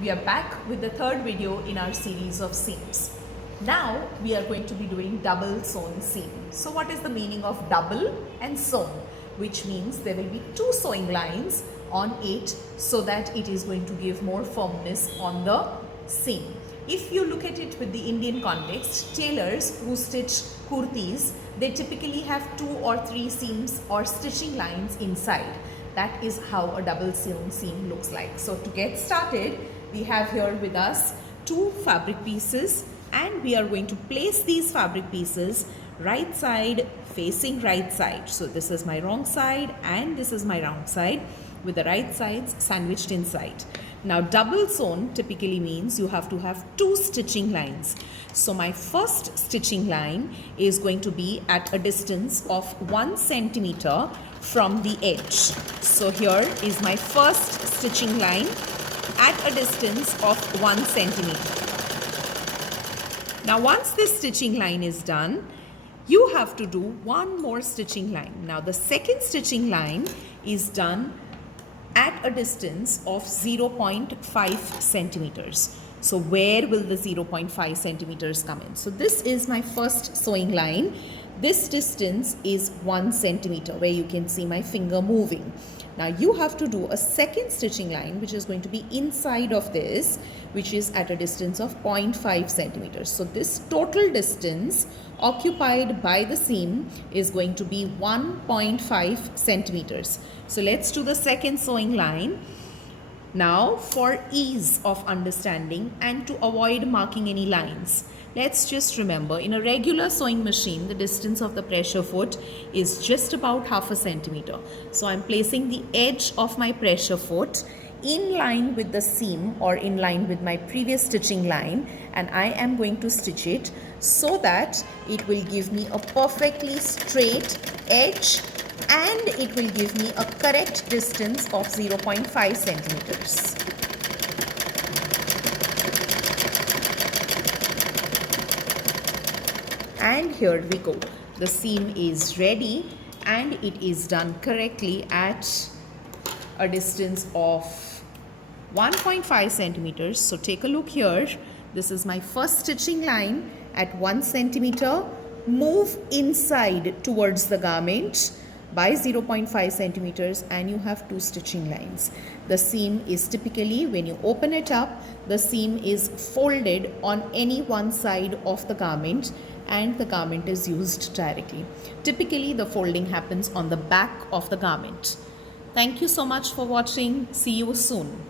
We are back with the third video in our series of seams. Now we are going to be doing double sewn seam. So what is the meaning of double and sewn? Which means there will be two sewing lines on it so that it is going to give more firmness on the seam. If you look at it with the Indian context, tailors who stitch kurtis, they typically have 2 or 3 seams or stitching lines inside. That is how a double sewn seam looks like. So to get started, we have here with us 2 fabric pieces and we are going to place these fabric pieces right side facing right side. So this is my wrong side and this is my wrong side with the right sides sandwiched inside. Now double sewn typically means you have to have 2 stitching lines. So my first stitching line is going to be at a distance of 1 centimeter from the edge. So here is my first stitching line at a distance of 1 centimeter. Now once this stitching line is done, you have to do one more stitching line. Now the second stitching line is done at a distance of 0.5 centimeters. So where will the 0.5 centimeters come in? So this is my first sewing line. This distance is 1 centimeter where you can see my finger moving. Now you have to do a second stitching line which is going to be inside of this, which is at a distance of 0.5 centimeters. So this total distance occupied by the seam is going to be 1.5 centimeters. So let's do the second sewing line. Now for ease of understanding and to avoid marking any lines, let's just remember in a regular sewing machine, the distance of the pressure foot is just about half a centimeter. So I'm placing the edge of my pressure foot in line with the seam or in line with my previous stitching line, and I am going to stitch it so that it will give me a perfectly straight edge and it will give me a correct distance of 0.5 centimeters. And here we go. The seam is ready and it is done correctly at a distance of 1.5 centimeters. So take a look here. This is my first stitching line at 1 centimeter. Move inside towards the garment by 0.5 centimeters and you have 2 stitching lines. The seam is typically, when you open it up, the seam is folded on any one side of the garment and the garment is used directly. Typically the folding happens on the back of the garment. Thank you so much for watching. See you soon.